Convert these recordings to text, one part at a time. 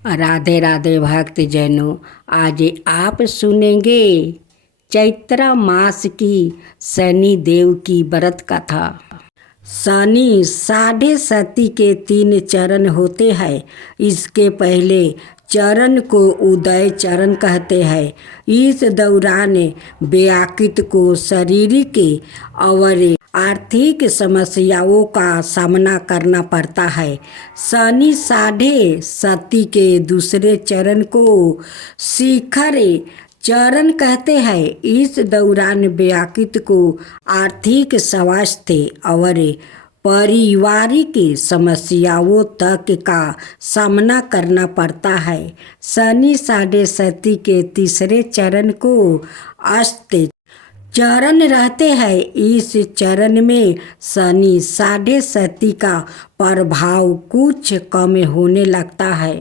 राधे राधे भक्तजनों, आज आप सुनेंगे चैत्र मास की शनि देव की व्रत कथा। शनि साढ़े सती के 3 चरण होते हैं। इसके पहले चरण को उदय चरण कहते हैं। इस दौरान व्याकृत को शारीरिक और आर्थिक समस्याओं का सामना करना पड़ता है। शनि साढ़े सती के दूसरे चरण को शिखर चरण कहते हैं। इस दौरान व्याकृत को आर्थिक स्वास्थ्य और पारिवारिक समस्याओं तक का सामना करना पड़ता है। शनि साढ़े सती के तीसरे चरण को अस्त चरण रहते हैं। इस चरण में शनि साढ़े सती का प्रभाव कुछ कम होने लगता है।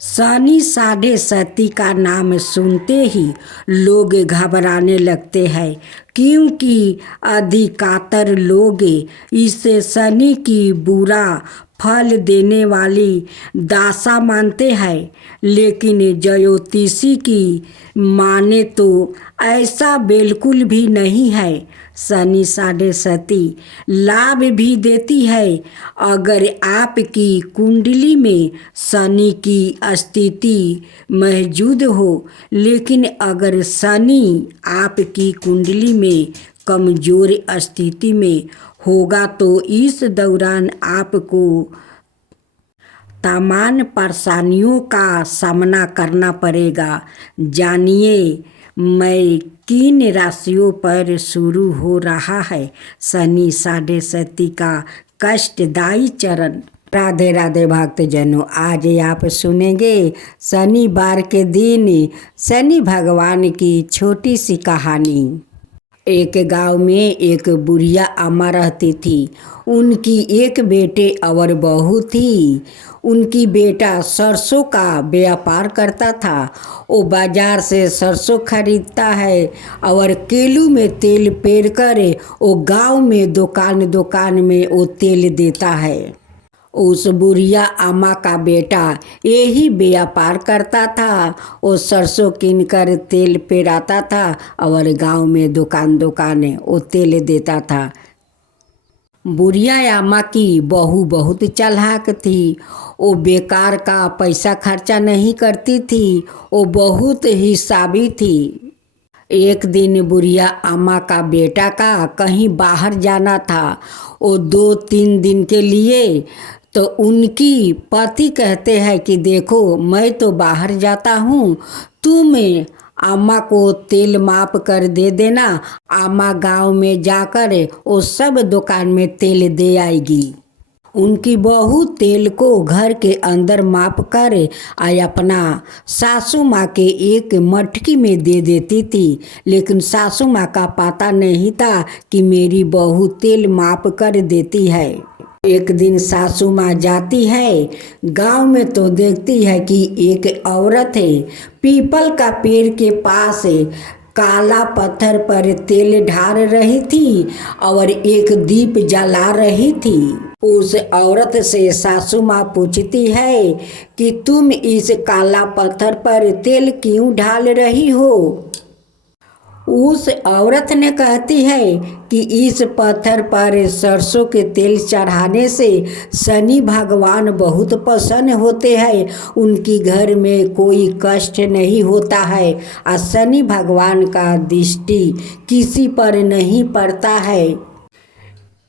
शनि साढ़े सती का नाम सुनते ही लोग घबराने लगते हैं, क्योंकि अधिकतर लोग इसे शनि की बुरा फल देने वाली दासा मानते हैं। लेकिन ज्योतिषी की माने तो ऐसा बिल्कुल भी नहीं है। शनि साढ़े सती लाभ भी देती है अगर आपकी कुंडली में शनि की स्थिति मौजूद हो। लेकिन अगर शनि आपकी कुंडली में कमजोर स्थिति में होगा तो इस दौरान आपको तमाम परेशानियों का सामना करना पड़ेगा। जानिए मैं किन राशियों पर शुरू हो रहा है शनि साढ़े सती का कष्टदायी चरण। राधे राधे भक्तजनों, आज आप सुनेंगे शनिवार के दिन शनि भगवान की छोटी सी कहानी। एक गांव में एक बुढ़िया अम्मा रहती थी। उनकी एक बेटे और बहू थी। उनकी बेटा सरसों का व्यापार करता था। वो बाजार से सरसों खरीदता है और केलू में तेल पेर कर वो गांव में दुकान दुकान में वो तेल देता है। उस बुढ़िया अम्मा का बेटा यही व्यापार करता था। वो सरसों कीन कर तेल पेराता था और गांव में दुकान दुकान वो तेल देता था। बुढ़िया अम्मा की बहू बहुत चालाक थी। वो बेकार का पैसा खर्चा नहीं करती थी। वो बहुत हिसाबी थी। एक दिन बुढ़िया अम्मा का बेटा का कहीं बाहर जाना था। वो 2-3 दिन के लिए। तो उनकी पति कहते हैं कि देखो मैं तो बाहर जाता हूँ, तुम अम्मा को तेल माप कर दे देना। अम्मा गांव में जाकर वो सब दुकान में तेल दे आएगी। उनकी बहू तेल को घर के अंदर माप कर अपना सासू माँ के एक मटकी में दे देती थी। लेकिन सासू माँ का पता नहीं था कि मेरी बहू तेल माप कर देती है। एक दिन सासू माँ जाती है गांव में तो देखती है कि एक औरत है पीपल का पेड़ के पास काला पत्थर पर तेल ढार रही थी और एक दीप जला रही थी। उस औरत से सासू माँ पूछती है कि तुम इस काला पत्थर पर तेल क्यों ढाल रही हो। उस औरत ने कहती है कि इस पत्थर पर सरसों के तेल चढ़ाने से शनि भगवान बहुत प्रसन्न होते हैं। उनकी घर में कोई कष्ट नहीं होता है और शनि भगवान का दृष्टि किसी पर नहीं पड़ता है।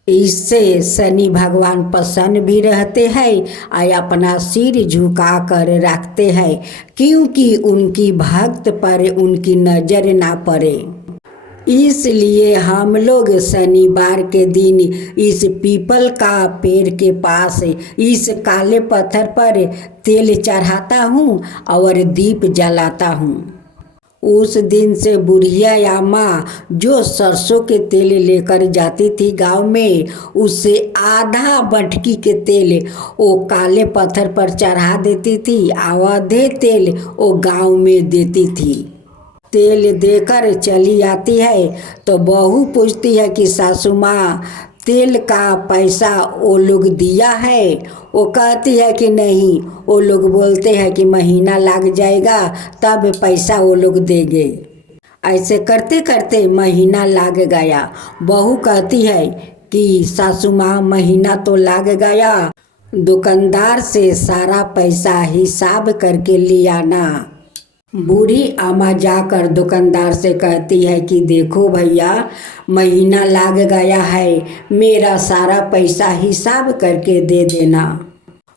इससे शनि भगवान प्रसन्न भी रहते हैं और अपना सिर झुका कर रखते हैं, क्योंकि उनकी भक्त पर उनकी नज़र ना पड़े। इसलिए हम लोग शनिवार के दिन इस पीपल का पेड़ के पास इस काले पत्थर पर तेल चढ़ाता हूँ और दीप जलाता हूँ। उस दिन से बुढ़िया अम्मा जो सरसों के तेल लेकर जाती थी गांव में, उससे आधा मटकी के तेल वो काले पत्थर पर चढ़ा देती थी। आधे तेल वो गांव में देती थी। तेल देकर चली आती है तो बहू पूछती है कि सासू माँ तेल का पैसा वो लोग दिया है। वो कहती है कि नहीं, वो लोग बोलते हैं कि महीना लग जाएगा तब पैसा वो लोग देंगे। ऐसे करते करते महीना लग गया। बहू कहती है कि सासू माँ महीना तो लग गया, दुकानदार से सारा पैसा हिसाब करके ले आना। बूढ़ी अम्मा जाकर दुकानदार से कहती है कि देखो भैया, महीना लग गया है, मेरा सारा पैसा हिसाब करके दे देना।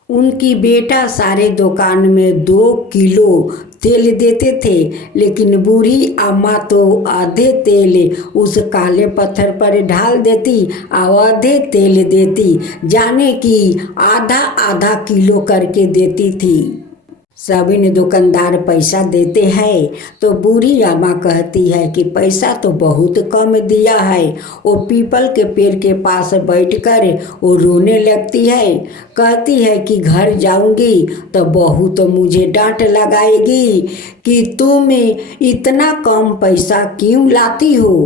उनकी बेटा सारे दुकान में 2 किलो तेल देते थे, लेकिन बूढ़ी अम्मा तो आधे तेल उस काले पत्थर पर ढाल देती और आधे तेल देती, जाने कि आधा आधा किलो करके देती थी। सभी दुकानदार पैसा देते हैं तो बूढ़ी अम्मा कहती है कि पैसा तो बहुत कम दिया है। वो पीपल के पेड़ के पास बैठकर वो रोने लगती है। कहती है कि घर जाऊंगी तो बहू तो मुझे डांट लगाएगी कि तुम इतना कम पैसा क्यों लाती हो।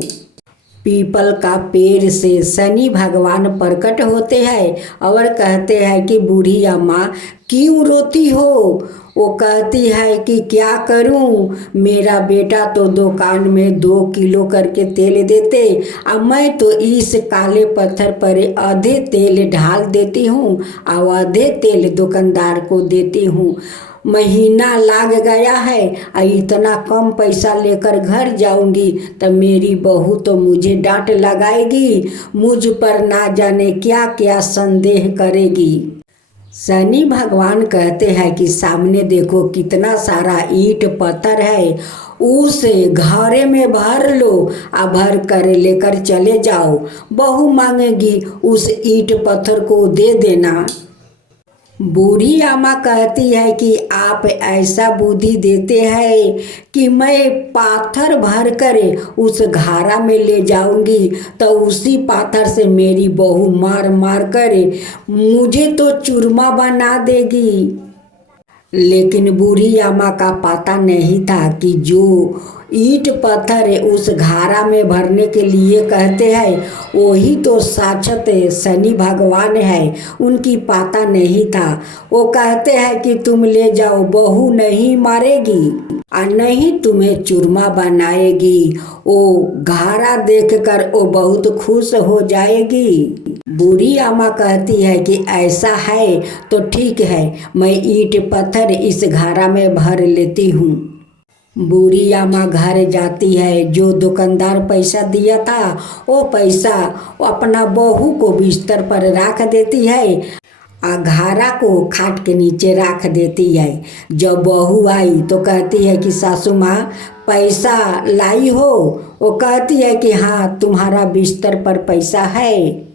पीपल का पेड़ से शनि भगवान प्रकट होते हैं और कहते हैं कि बूढ़ी अम्मा क्यों रोती हो। वो कहती है कि क्या करूं, मेरा बेटा तो दुकान में 2 किलो करके तेल देते, अब मैं तो इस काले पत्थर पर आधे तेल ढाल देती हूँ और आधे तेल दुकानदार को देती हूँ। महीना लग गया है और इतना कम पैसा लेकर घर जाऊंगी तो मेरी बहू तो मुझे डांट लगाएगी, मुझ पर ना जाने क्या क्या संदेह करेगी। शनि भगवान कहते हैं कि सामने देखो कितना सारा ईंट पत्थर है, उसे घड़े में भर लो और भर कर लेकर चले जाओ। बहू मांगेगी उस ईंट पत्थर को दे देना। बूढ़ी अम्मा कहती है कि आप ऐसा बुद्धि देते हैं कि मैं पाथर भर कर उस घारा में ले जाऊंगी तो उसी पाथर से मेरी बहू मार मार कर मुझे तो चूरमा बना देगी। लेकिन बूढ़ी अम्मा का पता नहीं था कि जो ईंट पत्थर उस घारा में भरने के लिए कहते हैं वही तो साक्षात शनि भगवान है। उनकी पता नहीं था। वो कहते हैं कि तुम ले जाओ, बहू नहीं मारेगी और नहीं तुम्हें चूरमा बनाएगी। वो घारा देखकर वो बहुत खुश हो जाएगी। बूढ़ी अम्मा कहती है कि ऐसा है तो ठीक है, मैं ईंट पत्थर इस घारा में भर लेती हूँ। बूढ़ी अम्मा घर जाती है। जो दुकानदार पैसा दिया था वो पैसा वो अपना बहू को बिस्तर पर रख देती है और घारा को खाट के नीचे रख देती है। जब बहू आई तो कहती है कि सासू माँ पैसा लाई हो। वो कहती है कि हाँ, तुम्हारा बिस्तर पर पैसा है।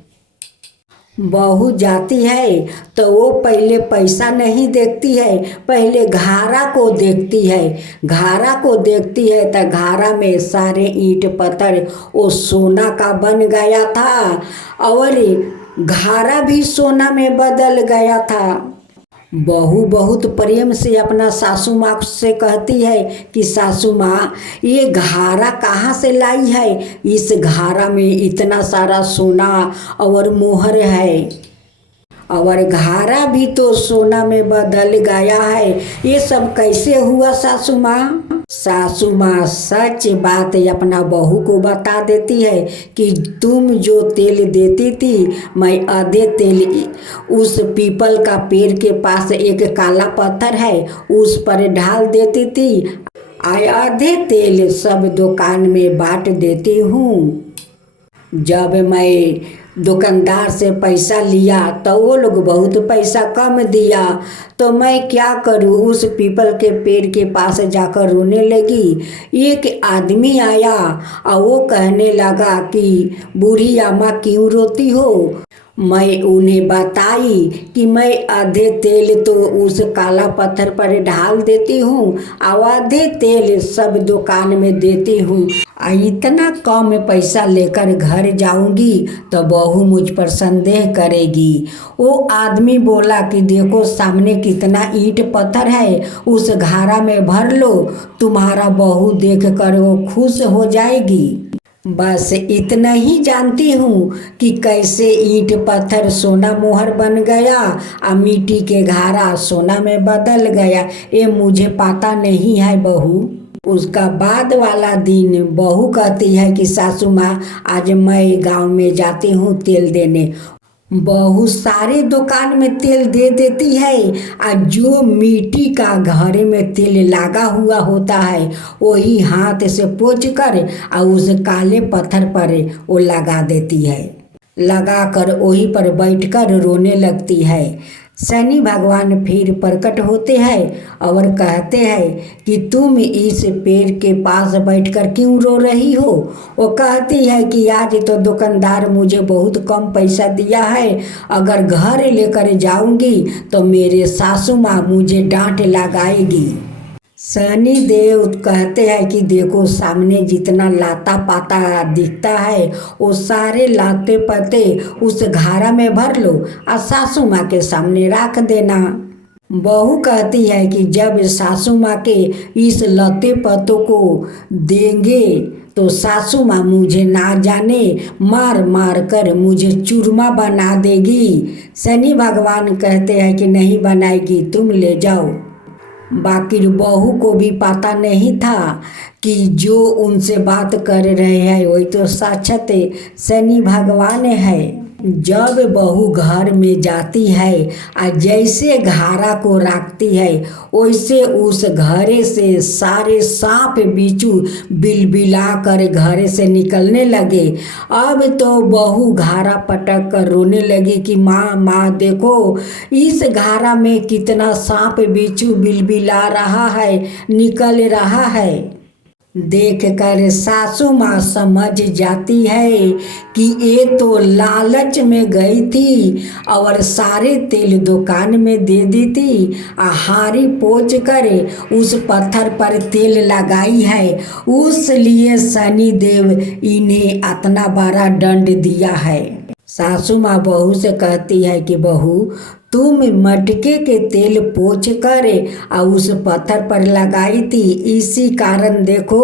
बहू जाती है तो वो पहले पैसा नहीं देखती है, पहले घारा को देखती है। घारा को देखती है तो घारा में सारे ईंट पत्थर वो सोना का बन गया था और घारा भी सोना में बदल गया था। बहू बहुत प्रेम से अपना सासू माँ से कहती है कि सासू माँ, ये घारा कहाँ से लाई है? इस घारा में इतना सारा सोना और मोहर है और घारा भी तो सोना में बदल गया है, ये सब कैसे हुआ सासू माँ? सासू माँ सच बात अपना बहू को बता देती है कि तुम जो तेल देती थी, मैं आधे तेल उस पीपल का पेड़ के पास एक काला पत्थर है उस पर ढाल देती थी, आधे तेल सब दुकान में बांट देती हूँ। जब मैं दुकानदार से पैसा लिया तो वो लोग बहुत पैसा कम दिया, तो मैं क्या करूँ? उस पीपल के पेड़ के पास जाकर रोने लगी। एक आदमी आया और वो कहने लगा कि बूढ़ी अम्मा क्यों रोती हो? मैं उन्हें बताई कि मैं आधे तेल तो उस काला पत्थर पर ढाल देती हूँ और आधे तेल सब दुकान में देती हूँ। इतना कम पैसा लेकर घर जाऊंगी तो बहू मुझ पर संदेह करेगी। वो आदमी बोला कि देखो सामने कितना ईंट पत्थर है, उस घारा में भर लो, तुम्हारा बहू देख कर वो खुश हो जाएगी। बस इतना ही जानती हूँ कि कैसे ईंट पत्थर सोना मोहर बन गया और मिट्टी के घारा सोना में बदल गया, ये मुझे पता नहीं है बहू। उसका बाद वाला दिन बहू कहती है कि सासू माँ आज मैं गांव में जाती हूँ तेल देने। बहुत सारे दुकान में तेल दे देती है और जो मिट्टी का घड़े में तेल लगा हुआ होता है वही हाथ से पोंछ कर और उस काले पत्थर पर वो लगा देती है। लगाकर वही पर बैठकर रोने लगती है। शनि भगवान फिर प्रकट होते हैं और कहते हैं कि तुम इस पेड़ के पास बैठकर क्यों रो रही हो। वो कहती है कि आज तो दुकानदार मुझे बहुत कम पैसा दिया है, अगर घर लेकर जाऊंगी तो मेरे सासू माँ मुझे डांट लगाएगी। शनि देव कहते हैं कि देखो सामने जितना लाता पाता दिखता है वो सारे लाते पते उस घारा में भर लो और सासू माँ के सामने रख देना। बहू कहती है कि जब सासू माँ के इस लते पतों को देंगे तो सासू माँ मुझे ना जाने मार मार कर मुझे चूरमा बना देगी। शनि भगवान कहते हैं कि नहीं बनाएगी, तुम ले जाओ। बाकी बहू को भी पता नहीं था कि जो उनसे बात कर रहे हैं वही तो साक्षात शनि भगवान है। जब बहू घर में जाती है और जैसे घारा को रखती है वैसे उस घरे से सारे सांप बिच्छू बिलबिला कर घरे से निकलने लगे। अब तो बहू घारा पटक कर रोने लगी कि माँ माँ देखो इस घारा में कितना सांप बिच्छू बिलबिला रहा है, निकल रहा है। देखकर सासू माँ समझ जाती है कि ये तो लालच में गई थी और सारे तेल दुकान में दे दी थी, हारी पोंछ कर उस पत्थर पर तेल लगाई है, उस लिए शनि देव इन्हें इतना बड़ा दंड दिया है। सासू माँ बहू से कहती है कि बहू तुम मटके के तेल पोंछ कर और उस पत्थर पर लगाई थी, इसी कारण देखो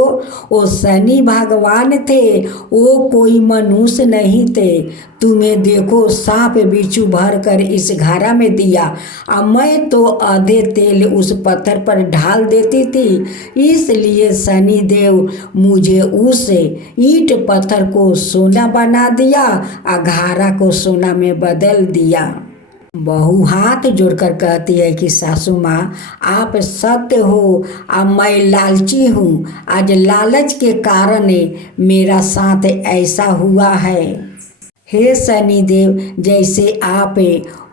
वो शनि भगवान थे, वो कोई मनुष्य नहीं थे। तुम्हें देखो सांप बिच्छू भर कर इस घारा में दिया और मैं तो आधे तेल उस पत्थर पर ढाल देती थी, इसलिए शनि देव मुझे उस ईंट पत्थर को सोना बना दिया और घारा को सोना में बदल दिया। बहू हाथ जोड़कर कहती है कि सासू माँ आप सत्य हो और मैं लालची हूँ, आज लालच के कारण मेरा साथ ऐसा हुआ है। हे शनिदेव जैसे आप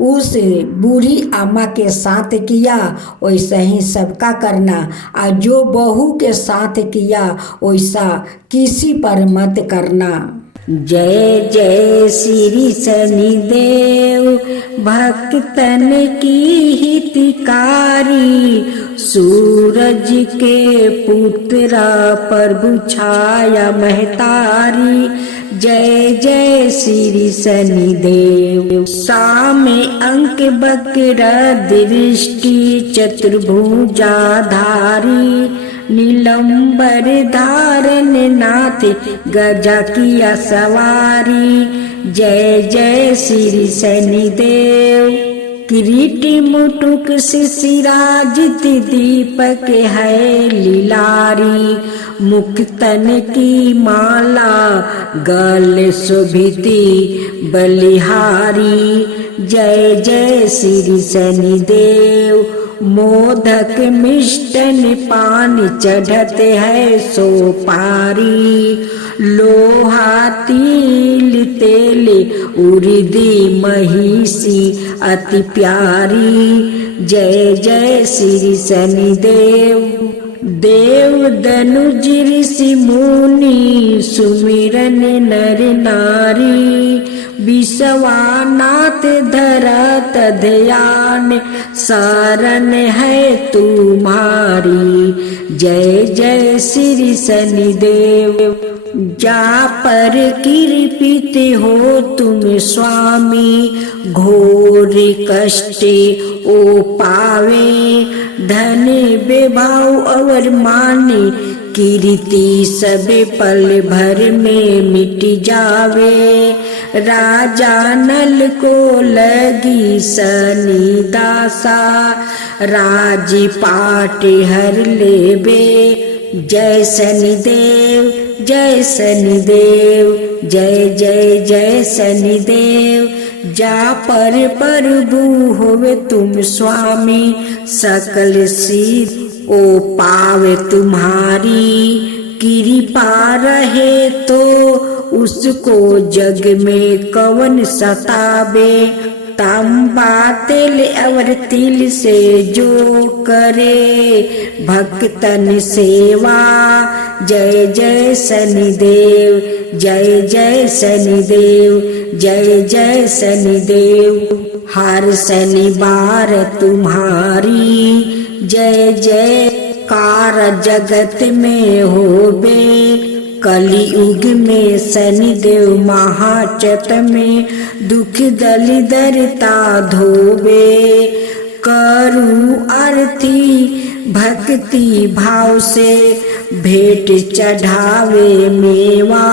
उस बूढ़ी अम्मा के साथ किया वैसा ही सबका करना, और जो बहू के साथ किया वैसा किसी पर मत करना। जय जय श्री शनिदेव भक्तन की हितकारी, सूरज के पुत्रा प्रभु छाया महतारी। जय जय श्री शनिदेव। सामे अंक बक्र दृष्टि चतुर्भुजाधारी, नीलंबर धारण नाथ गजा किया सवारी। जय जय श्री शनिदेव। किरीटी मुटुक शिशिराजित दीपक है लीलारी, मुक्तन की माला गल शोभिती बलिहारी। जय जय श्री शनिदेव। मोदक मिष्टन पान चढ़ते है सोपारी, लोहा तिल तेल उर्दी महिषी अति प्यारी। जय जय श्री शनिदेव। देव दनुज ऋषि मुनि सुमिरन नर नारी, विश्वानाथ धरत ध्यान शरण है तुम्हारी। जय जय श्री शनिदेव। जा पर कृपित हो तुम स्वामी, घोर कष्ट ओ पावे, धन विभाव और मान कीर्ति सब पल भर में मिट जावे। राजा नल को लगी सनिदासा, राजपाट हर लेबे। जय शनिदेव जय शनिदेव, जय जय जय शनिदेव। जा पर प्रभु होवे तुम स्वामी, सकल सिद्धि ओ पावे तुम्हारी। कृपा रहे तो उसको जग में कवन सतावे। तांबा तेल और तिल से जो करे, भक्तन सेवा। जय जय शनिदेव, जय जय शनिदेव, जय जय शनिदेव। हर शनिवार तुम्हारी जय जयकार जगत में होबे। कलियुग में शनिदेव महाचत में, दुख दरिद्रता धोबे। करूं आरती भक्ति भाव से, भेंट चढ़ावे मेवा।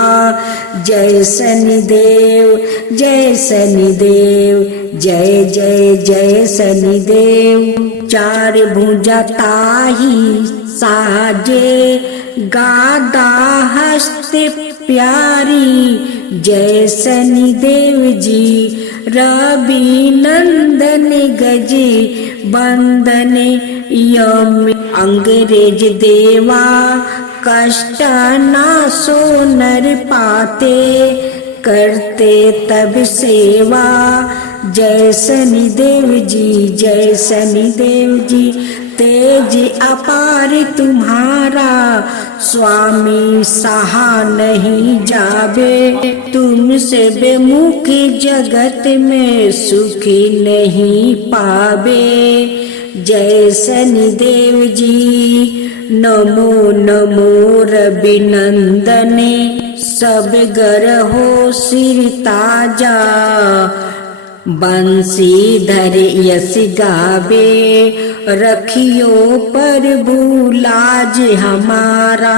जय शनिदेव जय शनिदेव, जय जय जय शनिदेव। चार भुजा ताही साजे, गादा हस्त प्यारी। जय शनिदेव जी रवि नंदन, गजे बंदन यम। अंग्रेज देवा कष्ट ना सो नर पाते, करते तब सेवा। जय शनिदेव जी जय शनिदेव जी, तेज अपार तुम्हारा स्वामी सहा नहीं जावे। तुमसे बेमुख जगत में सुखी नहीं पावे। जय शनिदेव जी नमो नमो रवि नंदन, सब ग्रहो सिर ताजा। बंसीधर यश गावे, रखियो प्रभु लाज हमारा।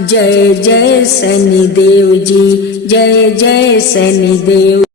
जय जय शनिदेव जी, जय जय शनिदेव।